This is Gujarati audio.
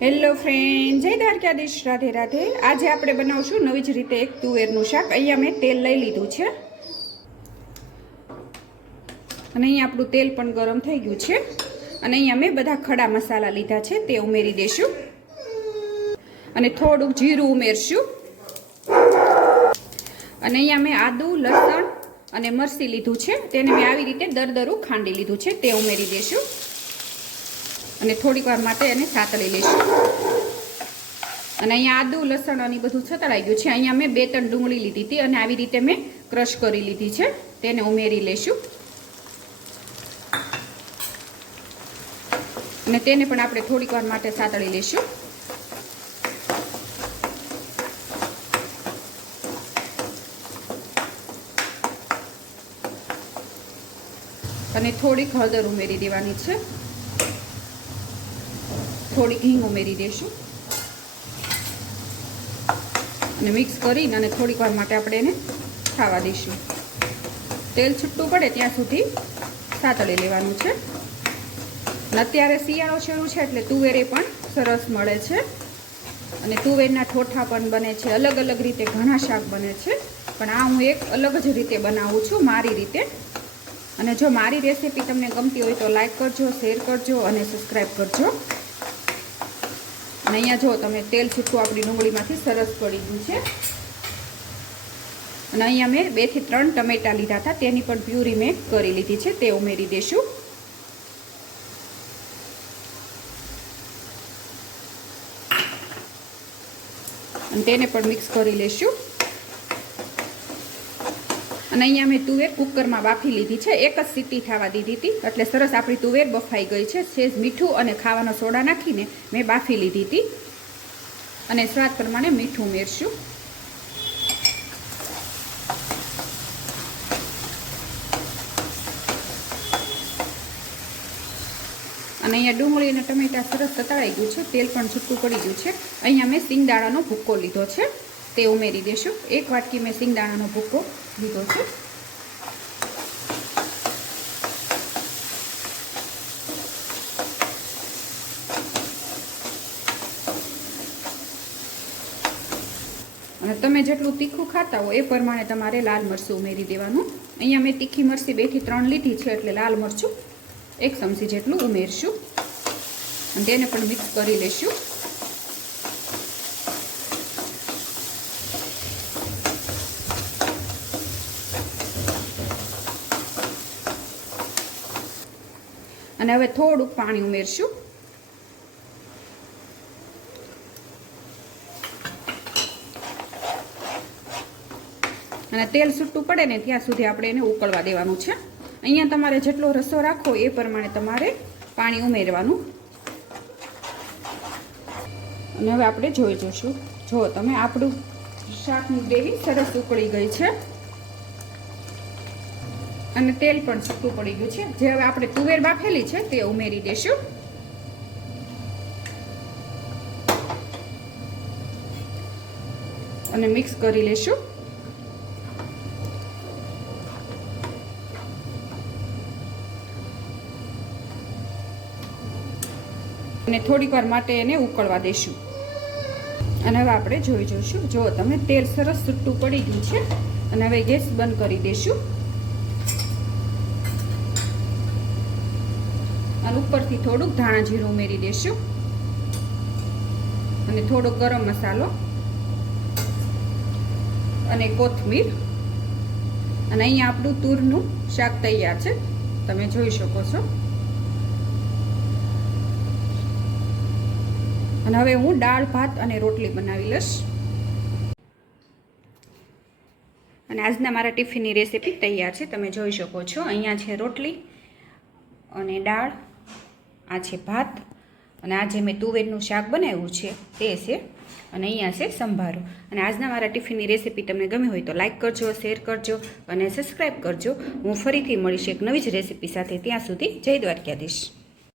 હેલો ફ્રેન્ડ, જય દ્વારકાધીશ, રાધે રાધે। આજે આપણે બનાવશું નવી જ રીતે એક તુવેરનું શાક। અહીંયા મેં તેલ લઈ લીધું છે અને અહીંયા આપણું તેલ પણ ગરમ થઈ ગયું છે અને અહીંયા મેં બધા ખડા મસાલા લીધા છે તે ઉમેરી દઈશું અને થોડુંક જીરું ઉમેરશું અને અહીંયા મેં આદુ, લસણ અને મરચી લીધું છે, તેને મેં આવી રીતે દરદરું ખાંડી લીધું છે તે ઉમેરી દઈશું અને થોડીક વાર માટે એને સાતળી લઈશું અને અહીંયા આદુ, લસણ અને બધું છતળાઈ ગયું છે। અહીંયા મેં 2-3 ડુંગળી લીધી હતી અને આવી રીતે મેં ક્રશ કરી લીધી છે, તેને ઉમેરી લઈશું અને તેને પણ આપણે થોડીક વાર માટે સાતળી લઈશું અને થોડીક હળદર ઉમેરી દેવાની છે, થોડીક હિંગ ઉમેરી દઈશું અને મિક્સ કરીને અને થોડીક વાર માટે આપણે એને ખાવા દઈશું। તેલ છૂટું પડે ત્યાં સુધી સાતળી લેવાનું છે અને અત્યારે શિયાળો શરૂ છે એટલે તુવેરે પણ સરસ મળે છે અને તુવેરના ઠોઠા પણ બને છે, અલગ અલગ રીતે ઘણા શાક બને છે, પણ આ હું એક અલગ જ રીતે બનાવું છું મારી રીતે। અને જો મારી રેસીપી તમને ગમતી હોય તો લાઈક કરજો, શેર કરજો અને સબસ્ક્રાઈબ કરજો। અને અહીંયા જો તમે તેલ છૂટું આપણી ડુંગળીમાંથી સરસ પડી ગયું છે અને અહીંયા મેં 2 થી 3 ટમેટા લીધા હતા, તેની પણ પ્યુરી મેં કરી લીધી છે, તે ઉમેરી દઈશું અને તેને પણ મિક્સ કરી લઈશું અને અહીંયા મેં તુવેર કુકરમાં બાફી લીધી છે, એક જ સીટી થવા દીધી હતી એટલે સરસ આપણી તુવેર બફાઈ ગઈ છે। સેજ મીઠું અને ખાવાનો સોડા નાખીને મેં બાફી લીધી હતી અને સ્વાદ પ્રમાણે મીઠું ઉમેરશું અને અહીંયા ડુંગળી અને ટમેટા સરસ તતળાઈ ગયું છે, તેલ પણ છૂટું પડી ગયું છે। અહીંયા મેં સિંગદાણાનો ભૂક્કો લીધો છે, તે ઉમેરી દઈશું। 1 વાટકી મેં સિંગદાણાનો ભૂક્કો લીધો છે અને તમે જેટલું તીખું ખાતા હો એ પ્રમાણે તમારે લાલ મરચું ઉમેરી દેવાનું। અહીંયા મેં તીખી મરચી 2 થી 3 લીધી છે એટલે લાલ મરચું 1 ચમચી જેટલું ઉમેરશું અને તેને પણ મિક્સ કરી લઈશું અને હવે થોડુંક પાણી ઉમેરશું અને તેલ છૂટું પડે ને ત્યાં સુધી આપણે એને ઉકળવા દેવાનું છે। અહીંયા તમારે જેટલો રસો રાખો એ પ્રમાણે તમારે પાણી ઉમેરવાનું અને હવે આપણે જોઈ જોઈશું। જો તમે આપણું શાકની ગ્રેવી સરસ ઉકળી ગઈ છે અને તેલ પણ છૂટું પડી ગયું છે। જે હવે આપણે તુવેર બાફેલી છે તે ઉમેરી દઈશું અને મિક્સ કરી લઈશું અને થોડીક વાર માટે એને ઉકળવા દઈશું અને હવે આપણે જોઈ જોઈશું। જો તમે તેલ સરસ છૂટું પડી ગયું છે અને હવે ગેસ બંધ કરી દઈશું અને ઉપરથી થોડુંક ધાણા જીરું ઉમેરી દઈશું અને થોડો ગરમ મસાલો અને કોથમીર અને અહીંયા આપણું તુરનું શાક તૈયાર છે, તમે જોઈ શકો છો। અને હવે હું દાળ, ભાત અને રોટલી બનાવી લઈશ અને આજના મારા ટિફિનની રેસીપી તૈયાર છે, તમે જોઈ શકો છો। અહીંયા છે રોટલી અને દાળ, આ છે ભાત અને આજે મેં તુવેરનું શાક બનાવ્યું છે તે છે અને અહીંયા છે સંભારો। અને આજના મારા ટિફિનની રેસીપી તમને ગમી હોય તો લાઈક કરજો, શેર કરજો અને સબસ્ક્રાઈબ કરજો। હું ફરીથી મળીશ એક નવી જ રેસીપી સાથે, ત્યાં સુધી જય દ્વારકાધીશ।